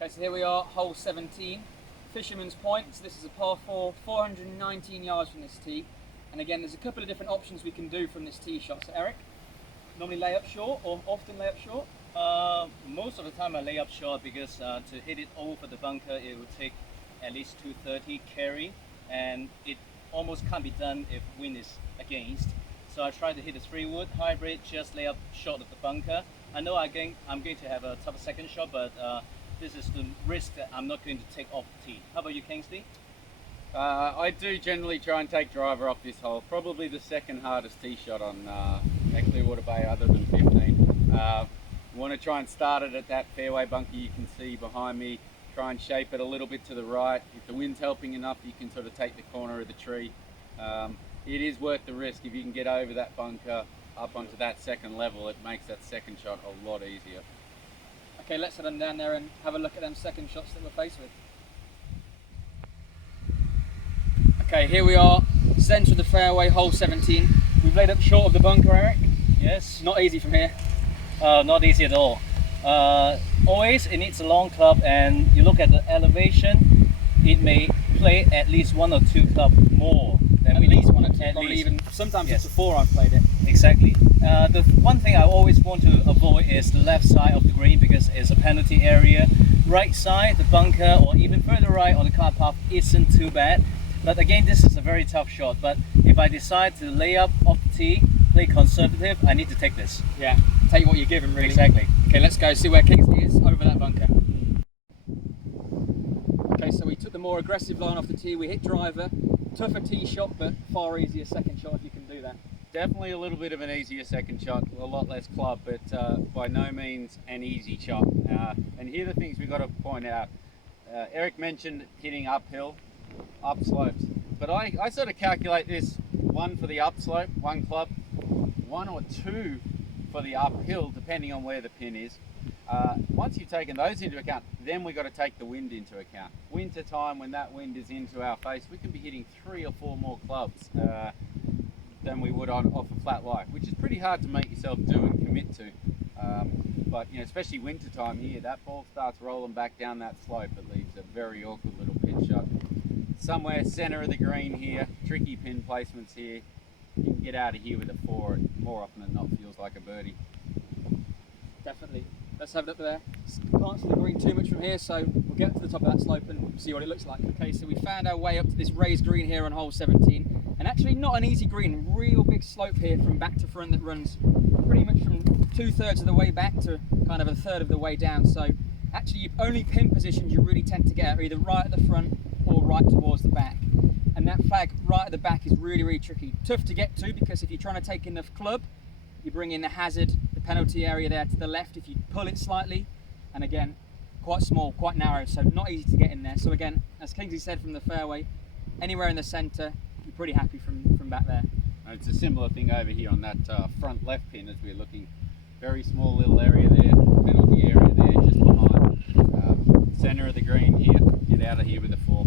Okay, so here we are, hole 17, Fisherman's Point. So this is a par 4, 419 yards from this tee. And again, there's a couple of different options we can do from this tee shot. So Eric, normally lay up short or often lay up short? Most of the time I lay up short because to hit it over the bunker it would take at least 230 carry, and it almost can't be done if wind is against. So I try to hit a 3-wood hybrid, just lay up short of the bunker. I know I'm going to have a tough second shot, but this is the risk that I'm not going to take off the tee. How about you, Kingsley? I do generally try and take driver off this hole. Probably the second hardest tee shot on Clearwater Bay other than 15. Want to try and start it at that fairway bunker you can see behind me. Try and shape it a little bit to the right. If the wind's helping enough, you can sort of take the corner of the tree. It is worth the risk. If you can get over that bunker up onto that second level, it makes that second shot a lot easier. Okay, let's head on down there and have a look at them second shots that we're faced with. Okay, here we are, centre of the fairway, hole 17. We've laid up short of the bunker, Eric. Yes. Not easy from here. Not easy at all. Always it needs a long club, and you look at the elevation, it may play at least 1 or 2 club more than At we least need. 1 or 2, At probably least. even, sometimes Yes. it's a 4 I've played it. Exactly. The one thing I always want to avoid is the left side of the green because it's a penalty area. Right side, the bunker, or even further right on the car path isn't too bad. But again, this is a very tough shot. But if I decide to lay up off the tee, play conservative, I need to take this. Yeah, take what you're given really. Exactly. Okay, let's go see where Kingsley is over that bunker. Okay, so we took the more aggressive line off the tee. We hit driver, tougher tee shot, but far easier second shot if you can do that. Definitely a little bit of an easier second shot, a lot less club, but by no means an easy shot. And here are the things we've got to point out. Eric mentioned hitting uphill, up slopes, but I sort of calculate this: 1 for the upslope, 1 club, 1 or 2 for the uphill, depending on where the pin is. Once you've taken those into account, then we've got to take the wind into account. Winter time, when that wind is into our face, we can be hitting 3 or 4 more clubs than we would off a flat lie, which is pretty hard to make yourself do and commit to. But you know, especially winter time here, that ball starts rolling back down that slope. It leaves a very awkward little pitch shot. Somewhere center of the green here, tricky pin placements here. You can get out of here with a 4. It more often than not feels like a birdie. Definitely. Let's have it up there. Can't see the green too much from here, so we'll get to the top of that slope and see what it looks like. Okay, so we found our way up to this raised green here on hole 17, and actually not an easy green, real big slope here from back to front that runs pretty much from 2/3 of the way back to kind of 1/3 of the way down. So actually your only pin positions you really tend to get are either right at the front or right towards the back. And that flag right at the back is really, really tricky. Tough to get to because if you're trying to take enough club, you bring in the hazard, the penalty area there to the left if you pull it slightly. And again, quite small, quite narrow, so not easy to get in there. So again, as Kingsley said from the fairway, anywhere in the centre, you're pretty happy from back there. It's a similar thing over here on that front left pin as we're looking. Very small little area there, penalty area there just behind. Centre of the green here, get out of here with a 4.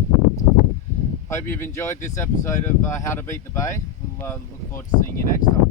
Hope you've enjoyed this episode of How to Beat the Bay. We'll look forward to seeing you next time.